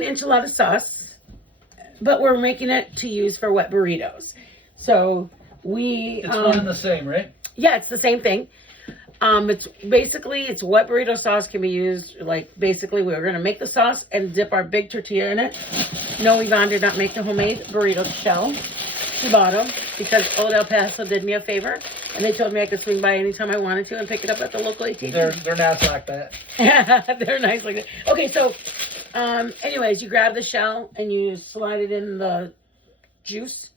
enchilada sauce, but we're making it to use for wet burritos. So it's one and the same, right? Yeah, it's the same thing. It's wet burrito sauce can be used, like, basically we're going to make the sauce and dip our big tortilla in it. No, Yvonne did not make the homemade burrito shell. She bought them because Old El Paso did me a favor, and they told me I could swing by anytime I wanted to and pick it up at the local ATV. They're nice like that. They're nice like that. Okay, so, anyways, you grab the shell and you slide it in the juice.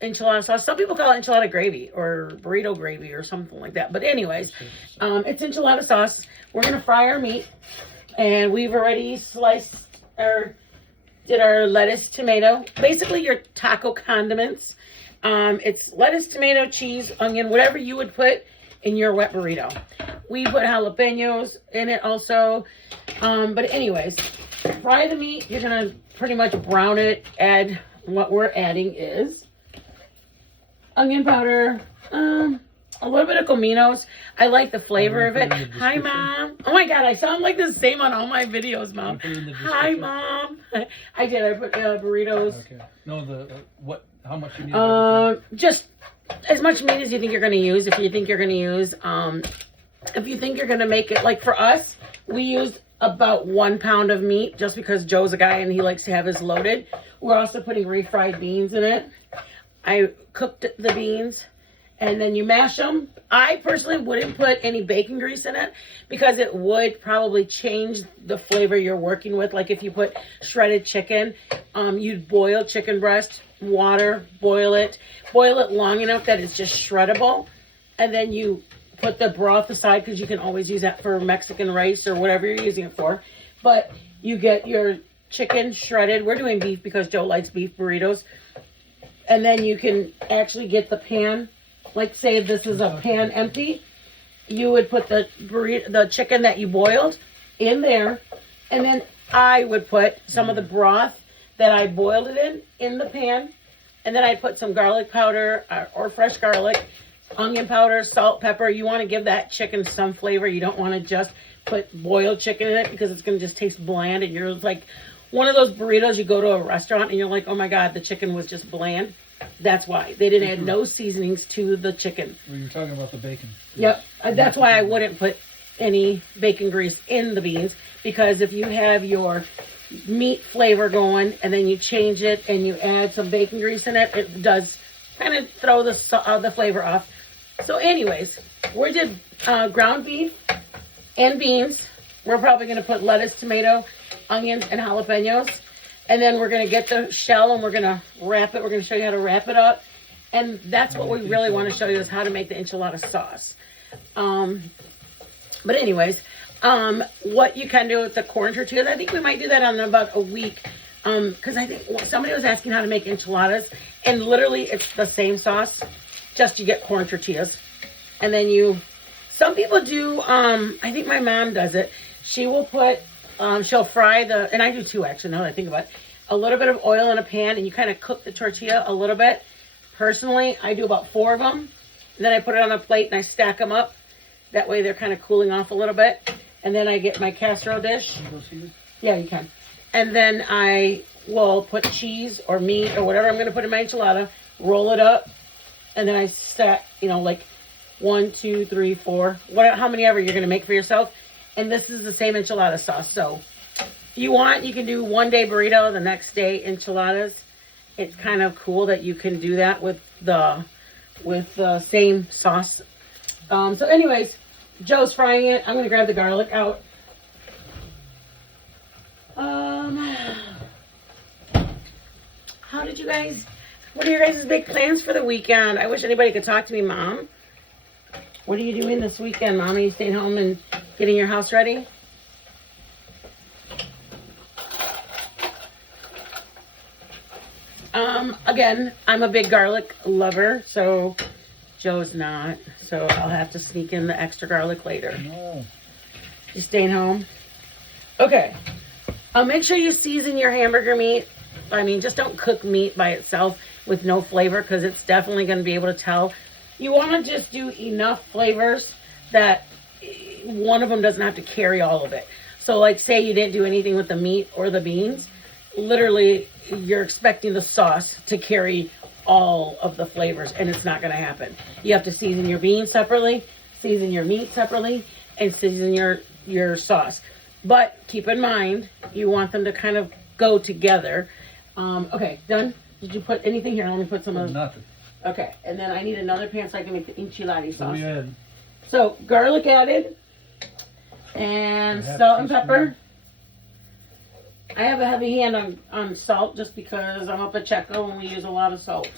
Enchilada sauce. Some people call it enchilada gravy or burrito gravy or something like that. But anyways, it's enchilada sauce. We're going to fry our meat. And we've already did our lettuce, tomato. Basically your taco condiments. It's lettuce, tomato, cheese, onion, whatever you would put in your wet burrito. We put jalapenos in it also. But anyways, fry the meat. You're going to pretty much brown it. Add what we're adding is onion powder, a little bit of cominos. I like the flavor of it. Hi, Mom. Oh my God, I sound like the same on all my videos, Mom. Hi, Mom. I did. I put burritos. Okay. No, how much you need? Just as much meat as you think you're going to use. If you think you're going to use, if you think you're going to make it, like for us, we used about 1 pound of meat just because Joe's a guy and he likes to have his loaded. We're also putting refried beans in it. I cooked the beans and then you mash them. I personally wouldn't put any bacon grease in it because it would probably change the flavor you're working with. Like if you put shredded chicken, you'd boil chicken breast, water, boil it long enough that it's just shreddable. And then you put the broth aside because you can always use that for Mexican rice or whatever you're using it for. But you get your chicken shredded. We're doing beef because Joe likes beef burritos. And then you can actually get the pan, like say this is a pan empty, you would put the chicken that you boiled in there. And then I would put some of the broth that I boiled it in the pan. And then I'd put some garlic powder or fresh garlic, onion powder, salt, pepper. You want to give that chicken some flavor. You don't want to just put boiled chicken in it because it's going to just taste bland. And you're like, one of those burritos, you go to a restaurant and you're like, oh my God, the chicken was just bland. That's why. They didn't add no seasonings to the chicken. Well, you're talking about the bacon. Yep. That's why I wouldn't put any bacon grease in the beans, because if you have your meat flavor going and then you change it and you add some bacon grease in it, it does kind of throw the flavor off. So anyways, we did ground beef and beans. We're probably going to put lettuce, tomato, onions, and jalapenos. And then we're going to get the shell and we're going to wrap it. We're going to show you how to wrap it up. And that's what we really want to show you, is how to make the enchilada sauce. But anyways, what you can do with the corn tortillas, I think we might do that in about a week. Because I think somebody was asking how to make enchiladas. And literally it's the same sauce, just you get corn tortillas. And then some people do, I think my mom does it. She will put, she'll fry and I do too actually, now that I think about it, a little bit of oil in a pan and you kind of cook the tortilla a little bit. Personally, I do about 4 of them. And then I put it on a plate and I stack them up. That way they're kind of cooling off a little bit. And then I get my casserole dish. Yeah, you can. And then I will put cheese or meat or whatever I'm going to put in my enchilada, roll it up, and then I stack, like 1, 2, 3, 4, how many ever you're going to make for yourself. And this is the same enchilada sauce. So if you want, you can do one day burrito, the next day enchiladas. It's kind of cool that you can do that with the same sauce. So anyways, Joe's frying it. I'm going to grab the garlic out. What are your guys' big plans for the weekend? I wish anybody could talk to me, Mom. What are you doing this weekend, Mom? Are you staying home and getting your house ready? Again, I'm a big garlic lover, so Joe's not. So I'll have to sneak in the extra garlic later. No. You staying home? Okay. Make sure you season your hamburger meat. I mean, just don't cook meat by itself with no flavor, because it's definitely going to be able to tell. You want to just do enough flavors that one of them doesn't have to carry all of it. So like say you didn't do anything with the meat or the beans, literally you're expecting the sauce to carry all of the flavors, and it's not going to happen. You have to season your beans separately, season your meat separately, and season your sauce. But keep in mind, you want them to kind of go together. Okay, done? Did you put anything here? Let me put some of Nothing. Okay, and then I need another pan so I can make the enchilada sauce. What do we add? So garlic added, and salt and pepper. I have a heavy hand on salt just because I'm up at Checo and we use a lot of salt.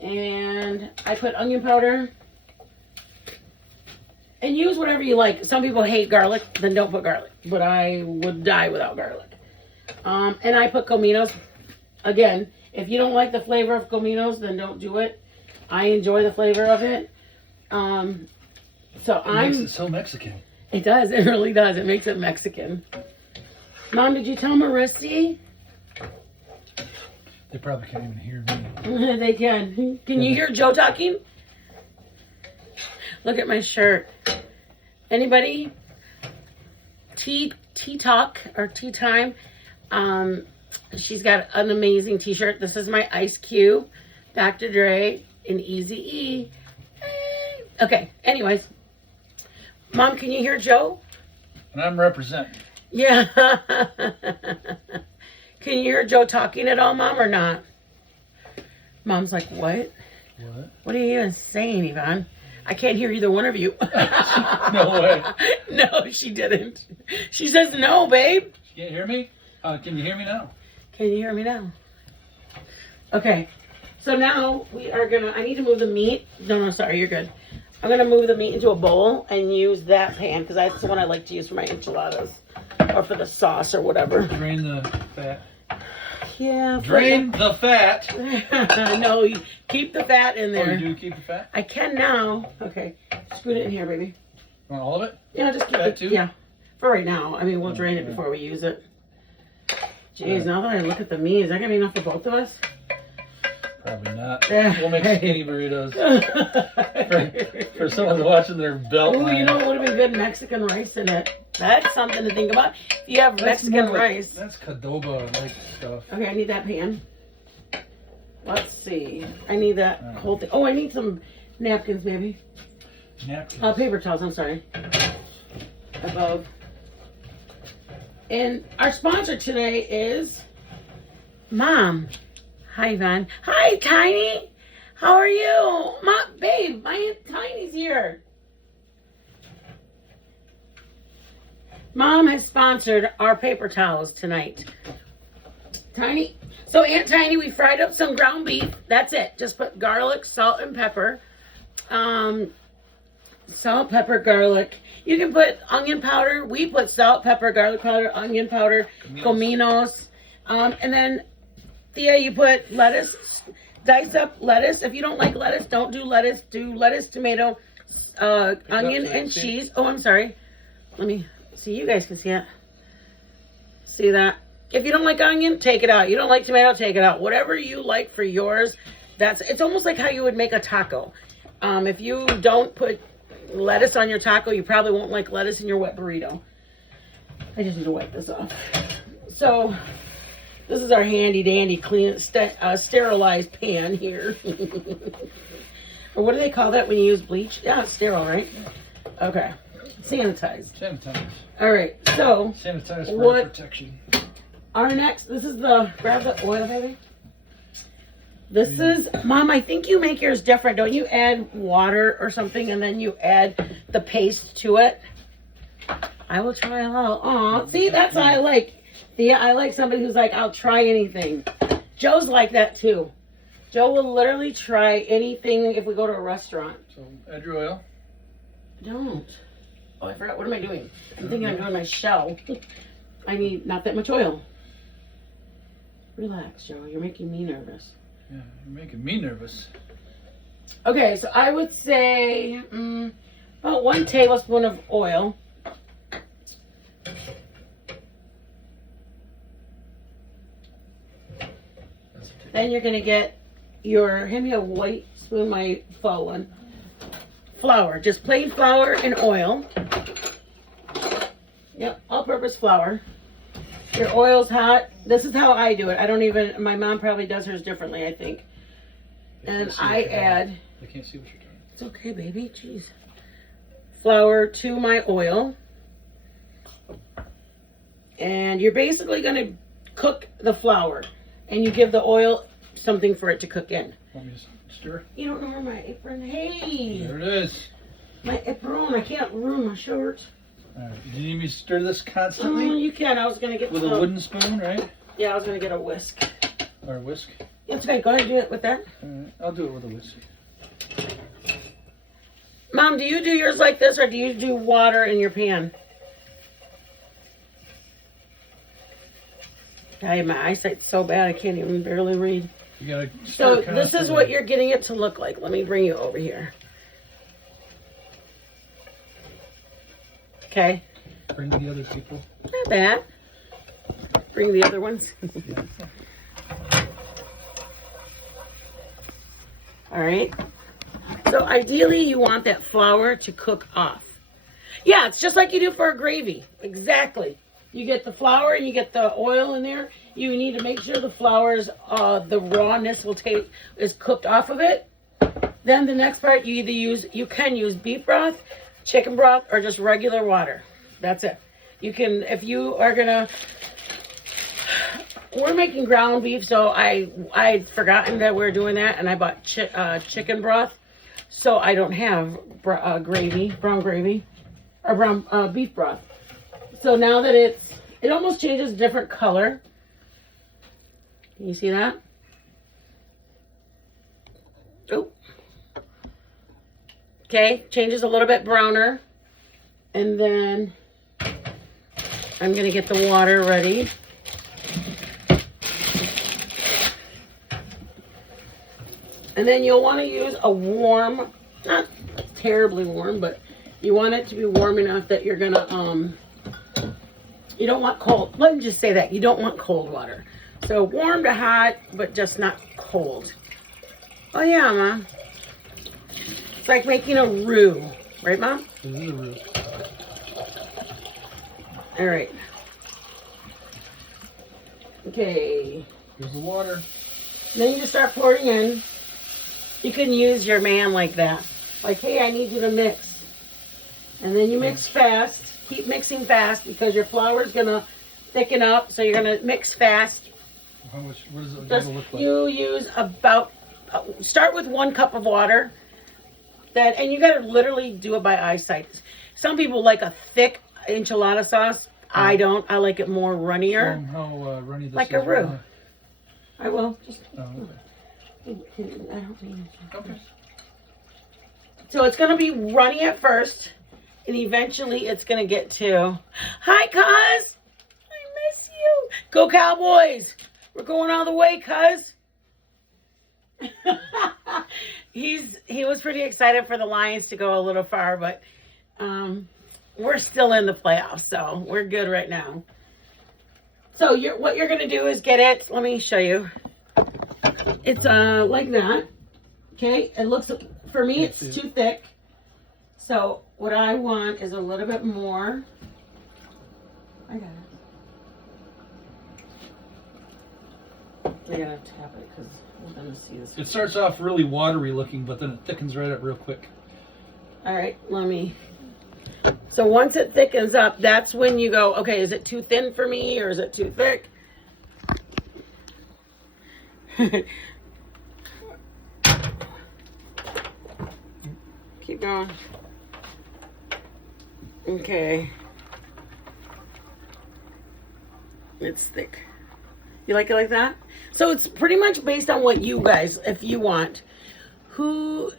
And I put onion powder. And use whatever you like. Some people hate garlic, then don't put garlic. But I would die without garlic. And I put cominos. Again, if you don't like the flavor of cominos, then don't do it. I enjoy the flavor of it. It makes it so Mexican. It does. It really does. It makes it Mexican. Mom, did you tell Marissi? They probably can't even hear me. They can. Can you hear Joe talking? Look at my shirt. Anybody? Tea talk or tea time. She's got an amazing t-shirt. This is my Ice Cube, Dr. Dre, and Eazy-E. Okay, anyways. Mom, can you hear Joe? And I'm representing. Yeah. Can you hear Joe talking at all, Mom, or not? Mom's like, what? What? What are you even saying, Yvonne? I can't hear either one of you. No way. No, she didn't. She says, no, babe. You can't hear me? Can you hear me now? Can you hear me now? Okay. So now we are going to, I need to move the meat. No, sorry, you're good. I'm going to move the meat into a bowl and use that pan because that's the one I like to use for my enchiladas or for the sauce or whatever. Drain the fat. Yeah. Drain the fat. No, you keep the fat in there. Oh, you do keep the fat? I can now. Okay. Just put it in here, baby. You want all of it? Yeah, just keep That it. too? Yeah. For right now. I mean, we'll drain it before we use it. Jeez, now that I look at the meat, is that going to be enough for both of us? Probably not. We'll make skinny burritos. for someone watching their belt. Oh, you know what would have been good? Mexican rice in it. That's something to think about. If you have Mexican rice. That's Cadoba like stuff. Okay, I need that pan. Let's see. I need that whole thing. Oh, I need some napkins, baby. Napkins. Paper towels, I'm sorry. Above. And our sponsor today is Mom. Hi, Yvonne. Hi, Tiny. How are you? Mom, babe, my Aunt Tiny's here. Mom has sponsored our paper towels tonight. Tiny. So, Aunt Tiny, we fried up some ground beef. That's it. Just put garlic, salt, and pepper. Salt, pepper, garlic. You can put onion powder. We put salt, pepper, garlic powder, onion powder, cominos. And then, Thea, you put lettuce. Dice up lettuce. If you don't like lettuce, don't do lettuce. Do lettuce, tomato, onion, and cheese. Oh, I'm sorry. Let me see. You guys can see it. See that? If you don't like onion, take it out. You don't like tomato, take it out. Whatever you like for yours, it's almost like how you would make a taco. If you don't put lettuce on your taco, you probably won't like lettuce in your wet burrito. I just need to wipe this off. So, this is our handy dandy clean, sterilized pan here. Or what do they call that when you use bleach? Yeah, it's sterile, right? Okay. Sanitized. Sanitize. All right, so. Sanitize for protection. Our next, this is grab the oil, baby. This is, Mom, I think you make yours different. Don't you add water or something and then you add the paste to it? I will try a little. Aw, see, that's what I like. Thea, I like somebody who's like, I'll try anything. Joe's like that too. Joe will literally try anything if we go to a restaurant. So, add your oil. Don't. Oh, I forgot. What am I doing? I'm thinking I'm doing my shell. I need not that much oil. Relax, Joe. You're making me nervous. Yeah, you're making me nervous. Okay, so I would say about 1 tablespoon of oil. Then you're going to get hand me a white spoon, my faux one. Flour, just plain flour and oil. Yep, all-purpose flour. Your oil's hot. This is how I do it. I don't even, my mom probably does hers differently, I think. And I add. I can't see what you're doing. It's okay, baby. Jeez. Flour to my oil. And you're basically going to cook the flour. And you give the oil something for it to cook in. Want me to stir? You don't know where my apron. Hey! There it is. My apron. I can't ruin my shirt. All right. Do you need me to stir this Oh, constantly? you can. I was going to get With a wooden spoon, right? Yeah, I was going to get a whisk. Or a whisk? It's okay. Go ahead and do it with that. All right. I'll do it with a whisk. Mom, do you do yours like this or do you do water in your pan? Hey, my eyesight's so bad I can't even barely read. You gotta So stir this is what you're getting it to look like. Let me bring you over here. Okay. Bring the other people. Not bad. Bring the other ones. All right. So ideally you want that flour to cook off. Yeah, it's just like you do for a gravy. Exactly. You get the flour and you get the oil in there. You need to make sure the flour's, the rawness is cooked off of it. Then the next part you can use beef broth, chicken broth, or just regular water. That's it. You can, if you are gonna, we're making ground beef, so I'd forgotten that we're doing that, and I bought chicken broth, so I don't have brown gravy, or brown beef broth. So now that it almost changes a different color. Can you see that? Oh. Okay, changes a little bit browner. And then I'm gonna get the water ready. And then you'll want to use a warm, not terribly warm, but you want it to be warm enough that you're gonna, you don't want cold. Let me just say that. You don't want cold water. So warm to hot, but just not cold. Oh yeah, Mom. It's like making a roux. Right, Mom? This is a roux. All right. Okay. Here's the water. Then you just start pouring in. You can use your man like that. Like, hey, I need you to mix. And then you mix fast. Keep mixing fast because your flour is going to thicken up. So you're going to mix fast. How much? What does it Just look like? you use about, start with 1 cup of water. And you got to literally do it by eyesight. Some people like a thick enchilada sauce. I don't. I like it more runnier. How runny this like is? a roux. I will. Just, Oh, okay. I don't need it. Okay. So it's going to be runny at first. And eventually it's going to get to, hi, cuz. I miss you. Go Cowboys. We're going all the way, cuz. He was pretty excited for the Lions to go a little far, but we're still in the playoffs, so we're good right now. So what you're going to do is get it. Let me show you. It's like that. Okay? It looks, for me, it's too thick. So what I want is a little bit more. I got it. I gotta tap it because we're gonna see this. It starts off really watery looking, but then it thickens right up real quick. All right, so once it thickens up, that's when you go, okay, is it too thin for me or is it too thick? Keep going. Okay. It's thick. You like it like that? So it's pretty much based on what you guys, if you want. Who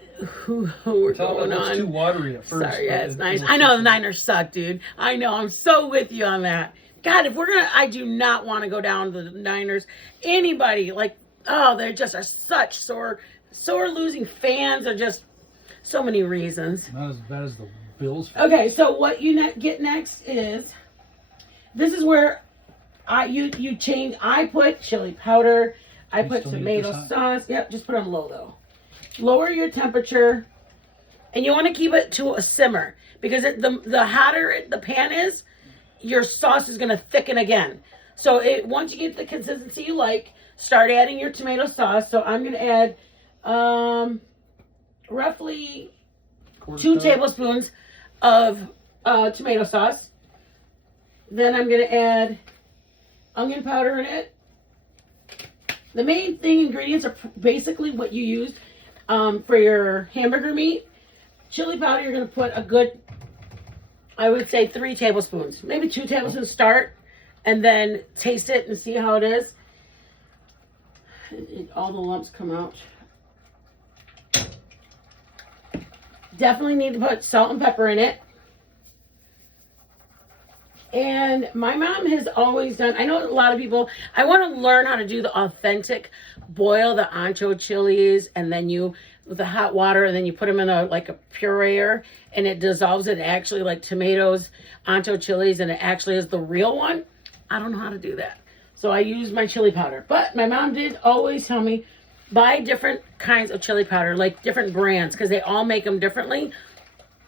we're going on? It's too watery at first. Sorry, yeah, it's nice. I know the Niners suck, dude. I know. I'm so with you on that. God, if we're gonna, I do not want to go down to the Niners. Anybody like, oh, they just are such sore losing fans. Are just so many reasons. Not as bad as the Bills. Okay, so what you get next is, this is where you change. I put chili powder. I put tomato sauce. Yep, just put on low though. Lower your temperature, and you want to keep it to a simmer because the hotter the pan is, your sauce is going to thicken again. So once you get the consistency you like, start adding your tomato sauce. So I'm going to add roughly 2 tablespoons of tomato sauce. Then I'm going to add onion powder in it. The main ingredients are basically what you use for your hamburger meat. Chili powder, you're going to put a good, I would say 3 tablespoons. Maybe 2 tablespoons start, and then taste it and see how it is. All the lumps come out. Definitely need to put salt and pepper in it. And my mom has always done, I know a lot of people, I want to learn how to do the authentic boil the ancho chilies, and then with the hot water, and then you put them in a pureer, and it dissolves it actually like tomatoes, ancho chilies, and it actually is the real one. I don't know how to do that. So I use my chili powder. But my mom did always tell me, buy different kinds of chili powder, like different brands, because they all make them differently.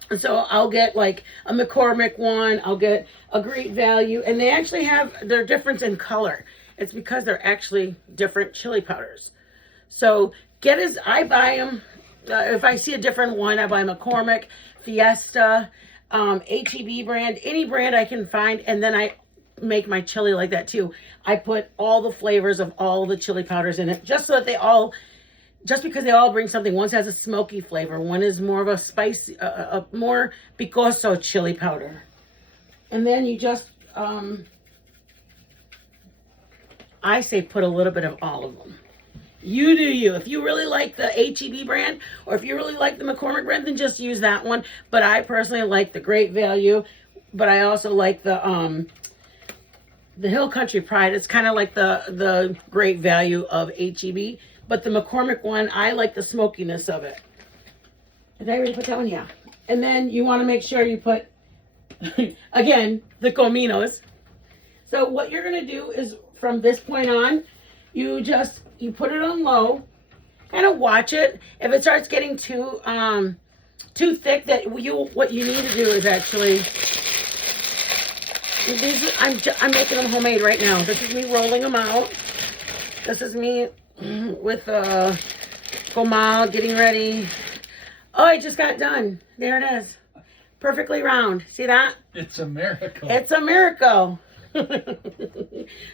And so I'll get like a McCormick one, I'll get a Great Value, and they actually have their difference in color. It's because they're actually different chili powders. So I buy them, if I see a different one, I buy McCormick, Fiesta, HEB brand, any brand I can find, and then I make my chili like that too. I put all the flavors of all the chili powders in it, just so that just because they all bring something. One has a smoky flavor, one is more of a spicy, a more picoso chili powder. And then you just, I say put a little bit of all of them. You do you. If you really like the HEB brand, or if you really like the McCormick brand, then just use that one. But I personally like the Great Value, but I also like the Hill Country Pride. It's kind of like the Great Value of HEB. But the McCormick one, I like the smokiness of it. Did I already put that one? Yeah. And then you want to make sure you put, again, the cominos. So what you're going to do is, from this point on, you put it on low, kind of watch it. If it starts getting too thick, what you need to do is actually, I'm making them homemade right now. This is me rolling them out. This is me with comal, getting ready. Oh, I just got done. There it is. Perfectly round. See that? It's a miracle. It's a miracle.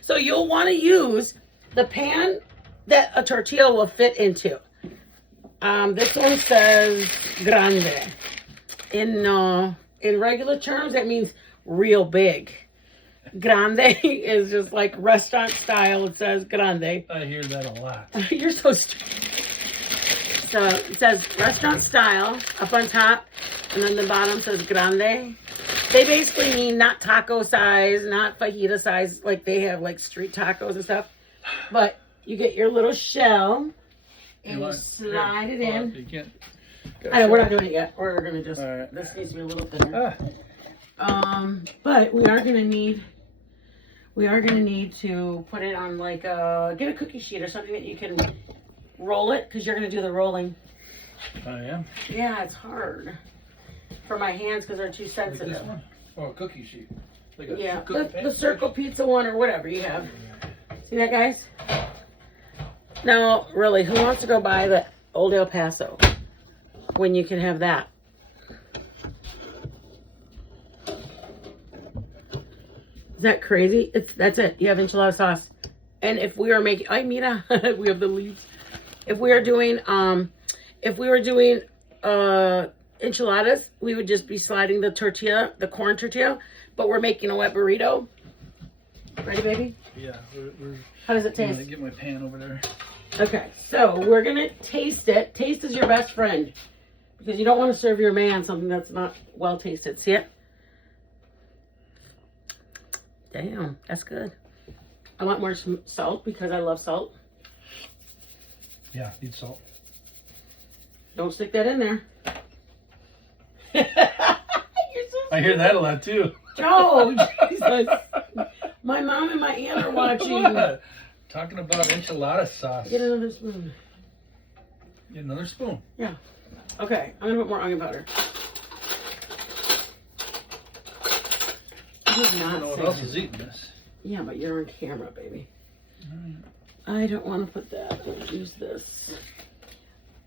So you'll want to use the pan that a tortilla will fit into. This one says grande. In regular terms, that means real big. Grande is just like restaurant style. It says grande. I hear that a lot. You're so stupid. So it says restaurant style up on top, and then the bottom says grande. They basically mean not taco size, not fajita size, like they have like street tacos and stuff. But you get your little shell and you slide it in. You can't. I know we're not doing it yet. We're gonna just. Right. This needs to be a little thinner. But we are gonna need to put it on like get a cookie sheet or something that you can roll it, because you're gonna do the rolling. I am. Yeah, it's hard for my hands because they're too sensitive. Like this one? Oh, a cookie sheet. Like a the circle pizza one or whatever you have. See that, guys? Now, really, who wants to go buy the Old El Paso when you can have that? Is that crazy? That's it. You have enchilada sauce. And if we were making, ay mira, we have the leaves. If we were doing enchiladas, we would just be sliding the tortilla, the corn tortilla, but we're making a wet burrito. Ready, baby? Yeah. How does it I'm taste? gonna get my pan over there. Okay, so we're gonna taste it. Taste is your best friend, because you don't want to serve your man something that's not well tasted. See it? Damn, that's good. I want more salt because I love salt. Yeah, need salt. Don't stick that in there. I hear that a lot too. Oh, Jesus. My mom and my aunt are watching. What? Talking about enchilada sauce. Get another spoon. Get another spoon. Yeah. Okay, I'm gonna put more onion powder. does I not don't know what say. else is eating this. Yeah, but you're on camera, baby. Alright. I don't want to put that. We'll use this.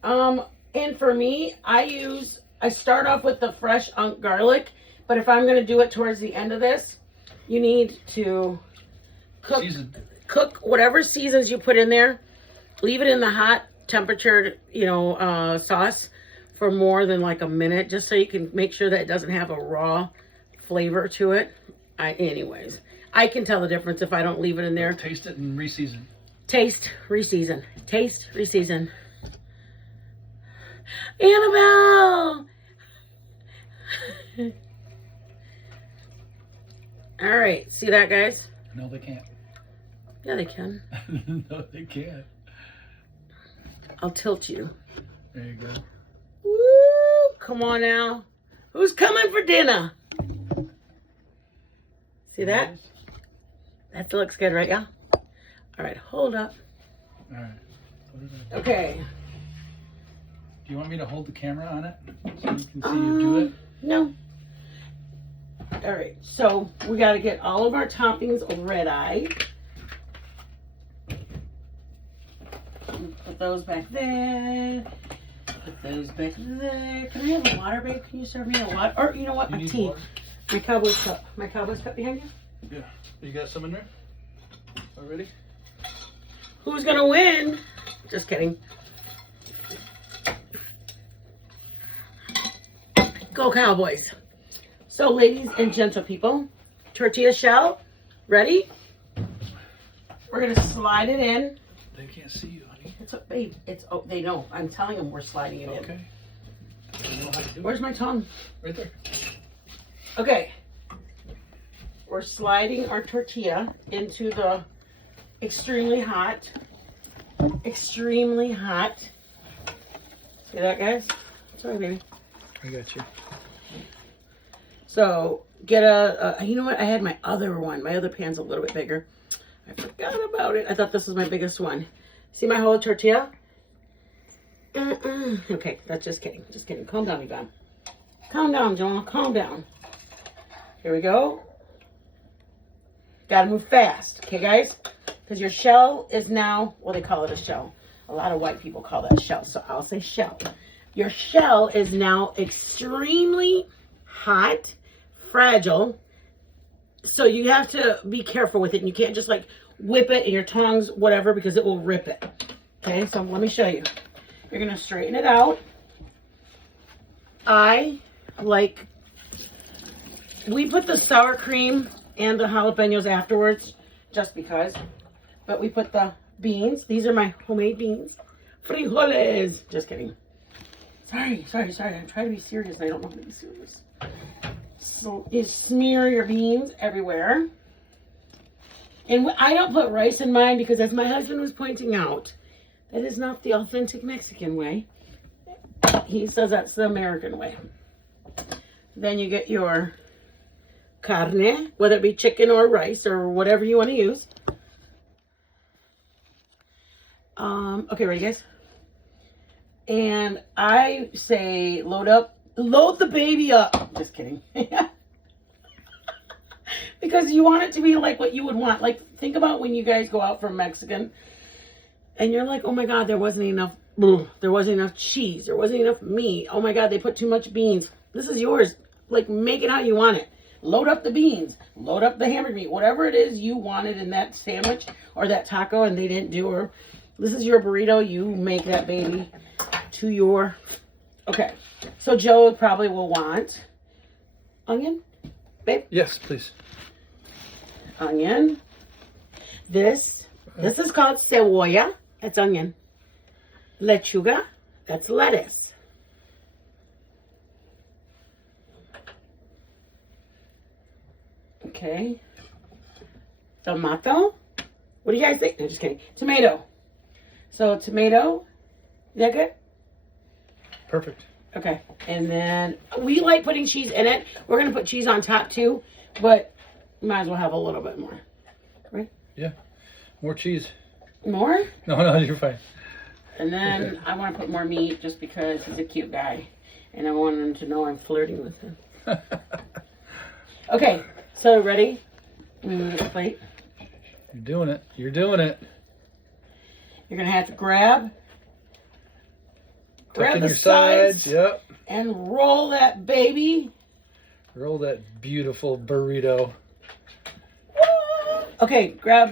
And for me, I start off with the fresh garlic, but if I'm going to do it towards the end of this, you need to cook whatever seasons you put in there. Leave it in the hot temperature, sauce for more than like a minute, just so you can make sure that it doesn't have a raw flavor to it. Anyways, I can tell the difference if I don't leave it in there. Taste it and reseason. Taste, reseason. Taste, reseason. Annabelle! All right, see that, guys? No, they can't. Yeah, they can. No, they can't. I'll tilt you. There you go. Woo! Come on now. Who's coming for dinner? See that? That looks good, right, y'all? All right, hold up. All right. Okay. Do you want me to hold the camera on it so you can see you do it? No. All right, so we got to get all of our toppings red-eyed. Put those back there. Put those back there. Can I have a water, babe? Can you serve me a water? Or you know what? A tea. Water? My Cowboys cup. My Cowboys cup behind you? Yeah. You got some in there already? Who's going to win? Just kidding. Go Cowboys. So, ladies and gentle people, tortilla shell, ready? We're going to slide it in. They can't see you, honey. It's babe. They know. I'm telling them we're sliding it in. Okay. You know how to do Where's my tongue? Right there. Okay. We're sliding our tortilla into the extremely hot. See that, guys? Sorry, baby. I got you. So get you know what? I had my other one. My other pan's a little bit bigger. I forgot about it. I thought this was my biggest one. See my whole tortilla? Okay, that's just kidding. Just kidding. Calm down, Yvonne. Calm down, Joel. Calm down. Here we go. Gotta move fast. Okay, guys? Because your shell is now, well, they call it a shell. A lot of white people call that shell, so I'll say shell. Your shell is now extremely hot, fragile, so you have to be careful with it. And you can't just like whip it in your tongs, whatever, because it will rip it. Okay, so let me show you. You're gonna straighten it out. We put the sour cream and the jalapenos afterwards, just because. But we put the beans. These are my homemade beans. Frijoles. Just kidding. Sorry. I'm trying to be serious and I don't know how to be serious. So you smear your beans everywhere. And I don't put rice in mine because, as my husband was pointing out, that is not the authentic Mexican way. He says that's the American way. Then you get your carne, whether it be chicken or rice or whatever you want to use. Okay, ready, guys? And I say load the baby up. Just kidding. Because you want it to be like what you would want. Like, think about when you guys go out for Mexican and you're like, oh my God, there wasn't enough cheese. There wasn't enough meat. Oh my God, they put too much beans. This is yours. Like, make it how you want it. Load up the beans. Load up the hamburger meat. Whatever it is you wanted in that sandwich or that taco and they didn't do, or this is your burrito. You make that baby to your... Okay. So Joe probably will want onion, babe? Yes, please. Onion. This is called cebolla. That's onion. Lechuga. That's lettuce. Okay. Tomato. What do you guys think? No, just kidding. Tomato. So tomato. Is that good? Perfect. Okay. And then we like putting cheese in it. We're going to put cheese on top too, but might as well have a little bit more. Right? Yeah. More cheese. More? No, you're fine. And then I want to put more meat just because he's a cute guy. And I want him to know I'm flirting with him. Okay. So ready? Move the plate. You're doing it. You're doing it. You're gonna have to grab Tuck in the your sides. Yep. and roll that baby. Roll that beautiful burrito. Okay, grab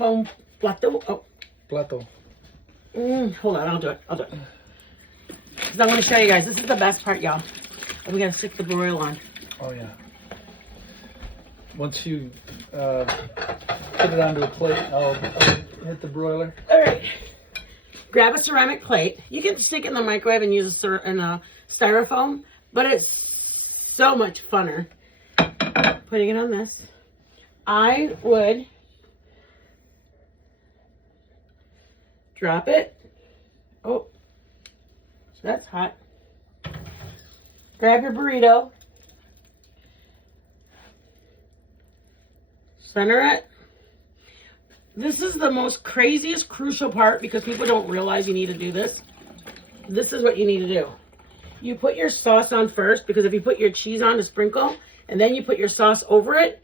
plato. Oh, Plato. hold on, I'll do it. Because I'm gonna show you guys. This is the best part, y'all. We gotta stick the broil on. Oh yeah. Once you put it onto a plate, I'll hit the broiler. All right. Grab a ceramic plate. You can stick it in the microwave and use a styrofoam, but it's so much funner putting it on this. I would drop it. Oh, that's hot. Grab your burrito. Center it. This is the most craziest, crucial part because people don't realize you need to do this. This is what you need to do. You put your sauce on first because if you put your cheese on to sprinkle and then you put your sauce over it,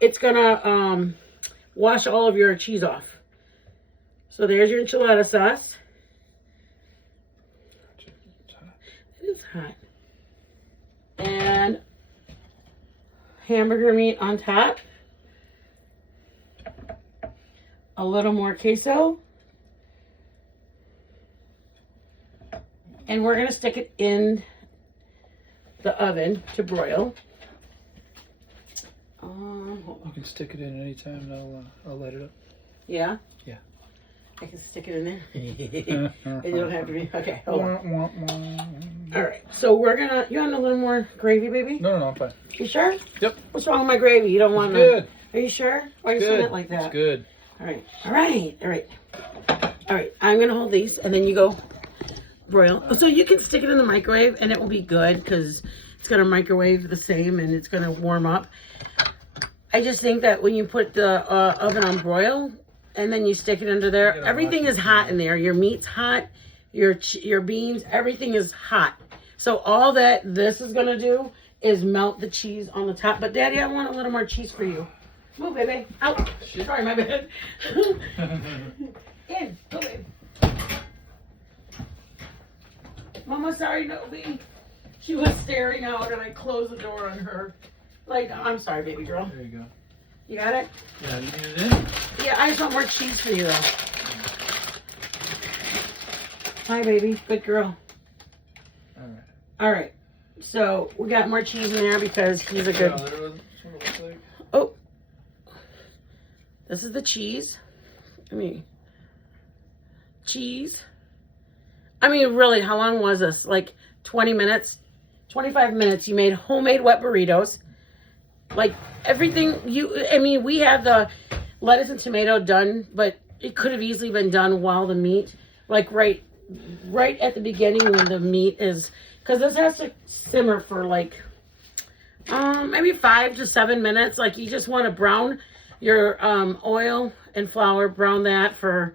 it's gonna wash all of your cheese off. So there's your enchilada sauce. It is hot. And hamburger meat on top. A little more queso. And we're going to stick it in the oven to broil. You can stick it in anytime and I'll light it up. Yeah? Yeah. I can stick it in there. And you don't have to be. Okay, hold on. All right. So we're going to. You want a little more gravy, baby? No, I'm fine. You sure? Yep. What's wrong with my gravy? You don't want to. Good. Are you sure? Why are you Good. saying it like that? It's good. All right. All right. All right. All right. I'm going to hold these and then you go broil. So you can stick it in the microwave and it will be good because it's going to microwave the same and it's going to warm up. I just think that when you put the oven on broil and then you stick it under there, everything is hot in there. Your meat's hot, your beans, everything is hot. So all that this is going to do is melt the cheese on the top. But Daddy, I want a little more cheese for you. Move, baby. Out. Sorry, my bad. In. Go, baby. Mama, sorry, Novi. She was staring out and I closed the door on her. Like, I'm sorry, baby girl. There you go. You got it? Yeah, you need it in? Yeah, I just want more cheese for you, though. Hi, baby. Good girl. All right. All right. So, we got more cheese in there because he's a good... Yeah, there was what it looks like. Oh. This is the cheese. Cheese. I mean, really, how long was this? Like 20 minutes? 25 minutes. You made homemade wet burritos. Like everything we had the lettuce and tomato done, but it could have easily been done while the meat, like right at the beginning when the meat is, because this has to simmer for like maybe 5 to 7 minutes. Like you just want to brown your oil and flour, brown that for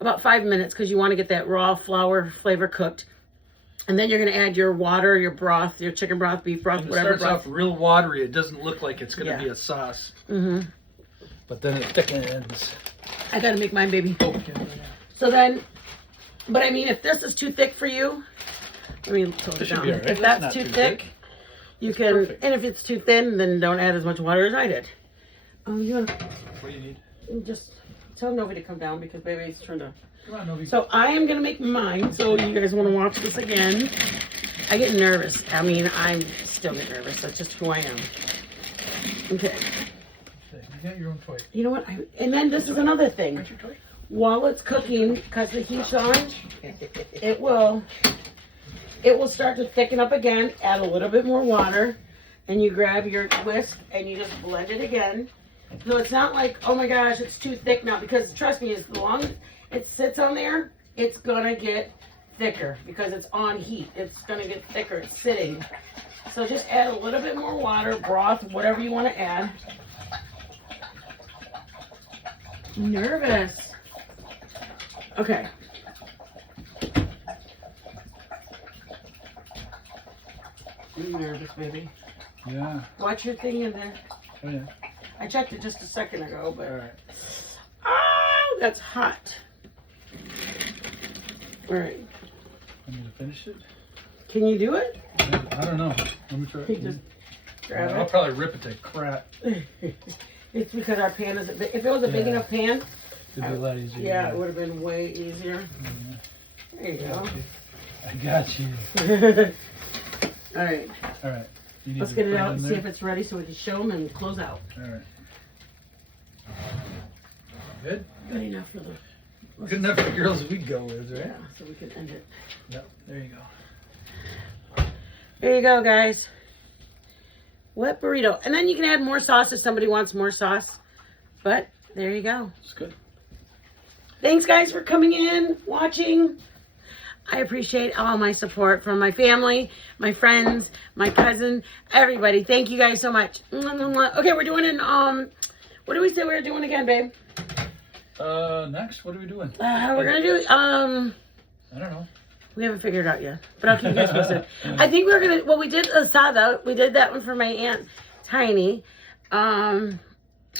about 5 minutes because you want to get that raw flour flavor cooked. And then you're going to add your water, your broth, your chicken broth, beef broth, whatever. It starts off real watery. It doesn't look like it's going to be a sauce. Mm-hmm. But then it thickens. I got to make mine, baby. Okay. So then, but I mean, if this is too thick for you, let me tone it down. Be all right. If that's too thick, you can, perfect. and if it's too thin, then don't add as much water as I did. You want What do you need? just tell nobody to come down because baby's trying to. Come on, Novi. So I am going to make mine. So you guys want to watch this again? I get nervous. I mean, I still get nervous. That's just who I am. Okay. You got your own toy. You know what? And then this is another thing. Where's your toy? While it's cooking, because the heat's on, it will start to thicken up again. Add a little bit more water. And you grab your whisk and you just blend it again. So it's not like, oh my gosh, it's too thick now. Because trust me, as long as it sits on there, it's gonna get thicker because it's on heat. It's gonna get thicker. It's sitting. So just add a little bit more water, broth, whatever you want to add. I'm nervous. Okay. I'm nervous, baby. Yeah. Watch your thing in there. Oh yeah. I checked it just a second ago, but. All right. Oh, that's hot. All right. I need to finish it. Can you do it? I don't know. Let me try. Just grab I'll it. probably rip it to crap. It's because our pan isn't big. If it was a big Yeah. enough pan, It'd be a lot easier. yeah, it would have been way easier. Yeah. There you go. Okay. I got you. All right. All right. You need Let's to get put it out in and see there? if it's ready so we can show them and close out. All right. Good. Good enough for the. Good enough for girls we go with, right? Yeah, so we can end it. Yep. There you go. There you go, guys. Wet burrito. And then you can add more sauce if somebody wants more sauce. But there you go. It's good. Thanks, guys, for coming in, watching. I appreciate all my support from my family, my friends, my cousin, everybody. Thank you guys so much. Okay, we're doing an, what did we say we were doing again, babe? Next, what are we doing? We're going to do, I don't know. we haven't figured it out yet, but I'll keep you guys posted. I think we're going to, well, we did asada. We did that one for my Aunt Tiny.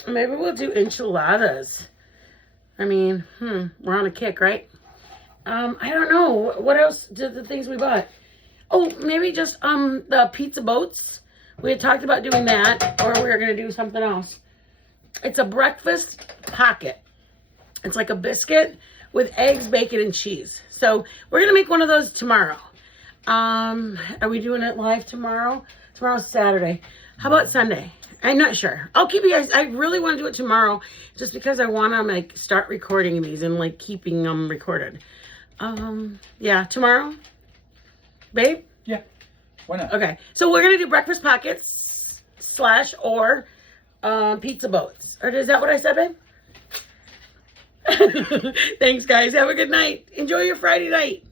Maybe we'll do enchiladas. I mean, we're on a kick, right? I don't know. What else did the things we bought? Oh, maybe just, the pizza boats. We had talked about doing that, or we were going to do something else. It's a breakfast pocket. It's like a biscuit with eggs, bacon, and cheese. So we're going to make one of those tomorrow. Are we doing it live tomorrow? Tomorrow's Saturday. How about Sunday? I'm not sure. I'll keep you guys. I really want to do it tomorrow just because I want to like start recording these and like keeping them recorded. Yeah, tomorrow. Babe? Yeah. Why not? Okay. So we're going to do breakfast pockets / or pizza boats. Or is that what I said, babe? Thanks, guys. Have a good night. Enjoy your Friday night.